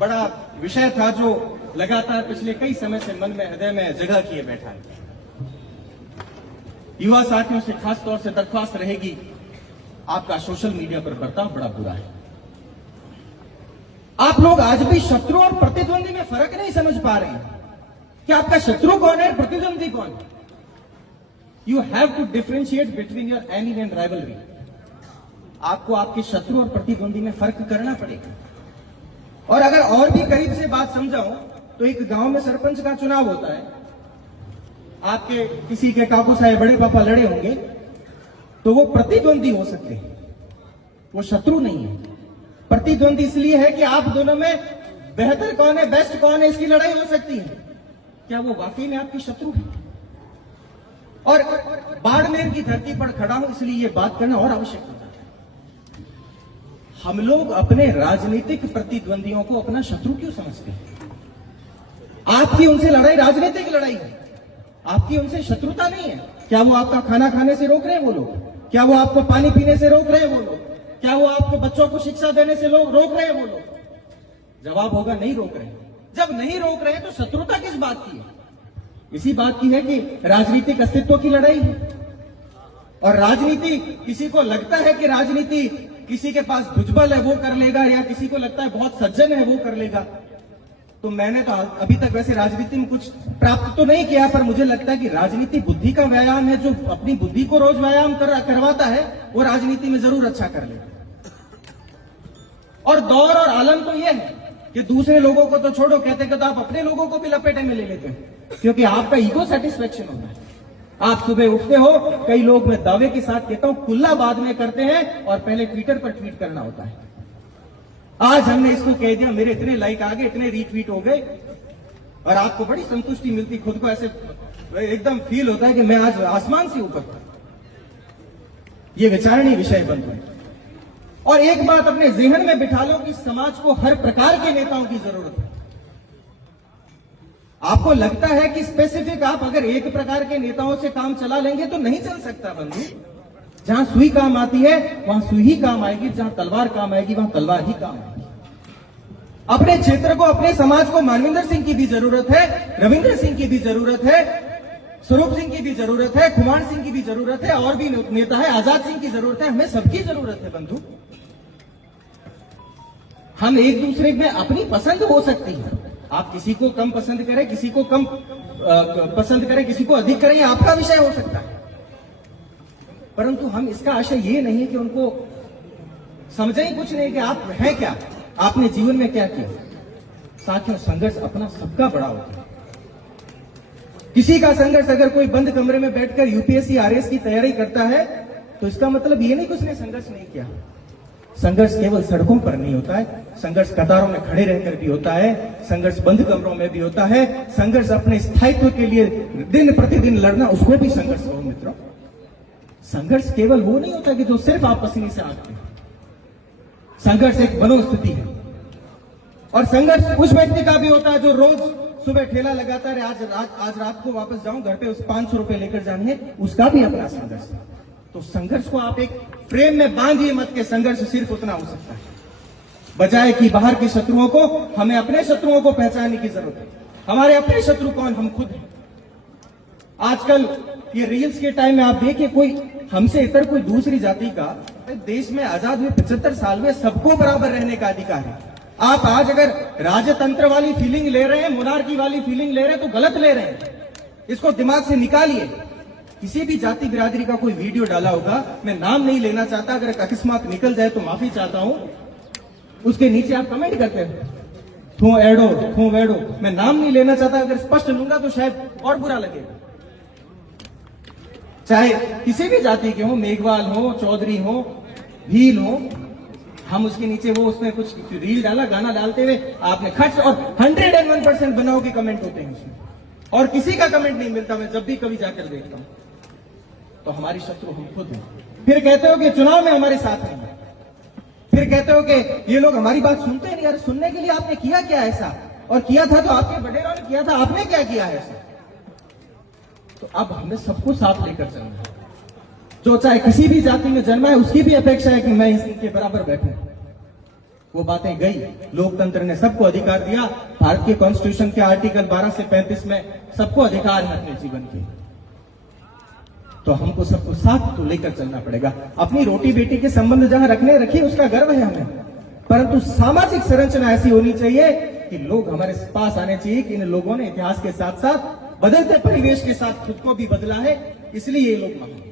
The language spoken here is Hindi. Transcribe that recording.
बड़ा विषय था जो लगातार पिछले कई समय से मन में, हृदय में जगह किए बैठा है। युवा साथियों से खास तौर से दरख्वास्त रहेगी, आपका सोशल मीडिया पर बर्ताव बड़ा बुरा है। आप लोग आज भी शत्रु और प्रतिद्वंदी में फर्क नहीं समझ पा रहे हैं कि आपका शत्रु कौन है, प्रतिद्वंदी कौन है। You have to differentiate between your enemy and rivalry. आपको आपके शत्रु और प्रतिद्वंदी में फर्क करना पड़ेगा। और अगर और भी करीब से बात समझाऊं तो एक गांव में सरपंच का चुनाव होता है, आपके किसी के काकू साहब बड़े पापा लड़े होंगे तो वो प्रतिद्वंदी हो सकते हैं, वो शत्रु नहीं है। प्रतिद्वंदी इसलिए है कि आप दोनों में बेहतर कौन है, बेस्ट कौन है, इसकी लड़ाई हो सकती है। क्या वो वाकई में आपकी शत्रु है? और बाड़मेर की धरती पर खड़ा हूं इसलिए ये बात करना और आवश्यक होता है। हम लोग अपने राजनीतिक प्रतिद्वंदियों को अपना शत्रु क्यों समझते हैं? आपकी उनसे लड़ाई राजनीतिक लड़ाई है, आपकी उनसे शत्रुता नहीं है। क्या वो आपका खाना खाने से रोक रहे हैं वो लोग? क्या वो आपको पानी पीने से रोक रहे हैं वो लोग? क्या वो आपको बच्चों को शिक्षा देने से लोग रोक रहे हैं वो लोग? जवाब होगा नहीं रोक रहे हैं। जब नहीं रोक रहे हैं तो शत्रुता किस बात की है? इसी बात की है कि राजनीतिक अस्तित्व की लड़ाई है। और राजनीति, किसी को लगता है कि राजनीति किसी के पास भुजबल है वो कर लेगा, या किसी को लगता है बहुत सज्जन है वो कर लेगा। तो मैंने तो अभी तक वैसे राजनीति में कुछ प्राप्त तो नहीं किया, पर मुझे लगता है कि राजनीति बुद्धि का व्यायाम है। जो अपनी बुद्धि को रोज व्यायाम करवाता है वो राजनीति में जरूर अच्छा कर लेगा। और दौर और आलम तो यह है कि दूसरे लोगों को तो छोड़ो, कहते तो आप अपने लोगों को भी लपेटे में ले लेते हैं, क्योंकि आपका ईगो सेटिस्फेक्शन होता है। आप सुबह उठते हो, कई लोग मैं दावे के साथ कहता हूं कुल्ला बाद में करते हैं और पहले ट्विटर पर ट्वीट करना होता है। आज हमने इसको कह दिया, मेरे इतने लाइक आ गए, इतने रीट्वीट हो गए, और आपको बड़ी संतुष्टि मिलती, खुद को ऐसे एकदम फील होता है कि मैं आज आसमान से ऊपर था। ये विचारणीय विषय बन गए। और एक बात अपने जहन में बिठा लो कि समाज को हर प्रकार के नेताओं की जरूरत है। आपको लगता है कि स्पेसिफिक आप अगर एक प्रकार के नेताओं से काम चला लेंगे तो नहीं चल सकता बंधु। जहां सुई काम आती है वहां सुई ही काम आएगी, जहां तलवार काम आएगी वहां तलवार ही काम आएगी। अपने क्षेत्र को, अपने समाज को मानविंदर सिंह की भी जरूरत है, रविंद्र सिंह की भी जरूरत है, स्वरूप सिंह की भी जरूरत है, कुमार सिंह की भी जरूरत है, और भी नेता है, आजाद सिंह की जरूरत है। हमें सबकी जरूरत है बंधु। हम एक दूसरे में अपनी पसंद हो सकती है। आप किसी को कम पसंद करें, किसी को कम पसंद करें, किसी को अधिक करें, आपका विषय हो सकता है। परंतु हम इसका आशय ये नहीं है कि उनको समझे ही कुछ नहीं कि आप हैं क्या, आपने जीवन में क्या किया। साथियों, संघर्ष अपना सबका बड़ा होता है। किसी का संघर्ष अगर कोई बंद कमरे में बैठकर यूपीएससी आरएस की तैयारी करता है तो इसका मतलब ये नहीं कि उसने संघर्ष नहीं किया। संघर्ष केवल सड़कों पर नहीं होता है, संघर्ष कतारों में खड़े रहकर भी होता है, संघर्ष बंद कमरों में भी होता है। संघर्ष अपने स्थायित्व के लिए दिन प्रतिदिन लड़ना, उसको भी संघर्ष हो मित्रों। संघर्ष केवल वो नहीं होता कि जो सिर्फ आप पसीने से आते हैं। संघर्ष एक मनोस्थिति है। और संघर्ष उस व्यक्ति का भी होता है जो रोज सुबह ठेला लगाता है, आज रात को वापस जाऊं घर पे, उस 500 रुपए लेकर जाने, उसका भी अपना संघर्ष है। तो संघर्ष को आप एक फ्रेम में बांधिए मत के संघर्ष सिर्फ उतना हो सकता है, बजाय कि बाहर के शत्रुओं को, हमें अपने शत्रुओं को पहचानने की जरूरत है। हमारे अपने शत्रु कौन? हम खुद हैं। आजकल ये रील्स के टाइम में आप देखिए, कोई हमसे इतर कोई दूसरी जाति का, देश में आजाद हुए 75 साल में सबको बराबर रहने का अधिकार है। आप आज अगर राजतंत्र वाली फीलिंग ले रहे हैं, मोनार्की वाली फीलिंग ले रहे हैं तो गलत ले रहे हैं। इसको दिमाग से निकालिए। किसी भी जाति बिरादरी का कोई वीडियो डाला होगा, मैं नाम नहीं लेना चाहता, अगर अकस्मात निकल जाए तो माफी चाहता हूं, उसके नीचे आप कमेंट करते हैं थू एडो थू वेडो, मैं नाम नहीं लेना चाहता, अगर स्पष्ट लूंगा तो शायद और बुरा लगेगा। चाहे किसी भी जाति के हो, मेघवाल हो, चौधरी हो, भील हो, हम उसके नीचे वो उसमें कुछ रील डाला, गाना डालते हुए आपने खर्च, और 101% बनाओ के कमेंट होते हैं उसमें, और किसी का कमेंट नहीं मिलता। मैं जब भी कभी जाकर देखता हूं तो हमारी शत्रु हम खुद हैं। फिर कहते हो कि चुनाव में हमारे साथ नहीं है, फिर कहते हो कि ये लोग हमारी बात सुनते नहीं। अरे सुनने के लिए आपने किया क्या ऐसा? और किया था तो आपके बड़ेरों ने किया था, आपने क्या किया है ऐसा? तो अब हमें सबको साथ लेकर चलना है। जो चाहे किसी भी जाति में जन्मा है, उसकी भी अपेक्षा है कि मैं इनके बराबर बैठूं। वो बातें गई। लोकतंत्र ने सबको अधिकार दिया। भारत के कॉन्स्टिट्यूशन के आर्टिकल 12 से 35 में सबको अधिकार है अपने जीवन के। तो हमको सबको साथ तो लेकर चलना पड़ेगा। अपनी रोटी बेटी के संबंध जहां रखिए, उसका गर्व है हमें, परंतु सामाजिक संरचना ऐसी होनी चाहिए कि लोग हमारे पास आने चाहिए कि इन लोगों ने इतिहास के साथ साथ बदलते परिवेश के साथ खुद को भी बदला है, इसलिए ये लोग महान हैं।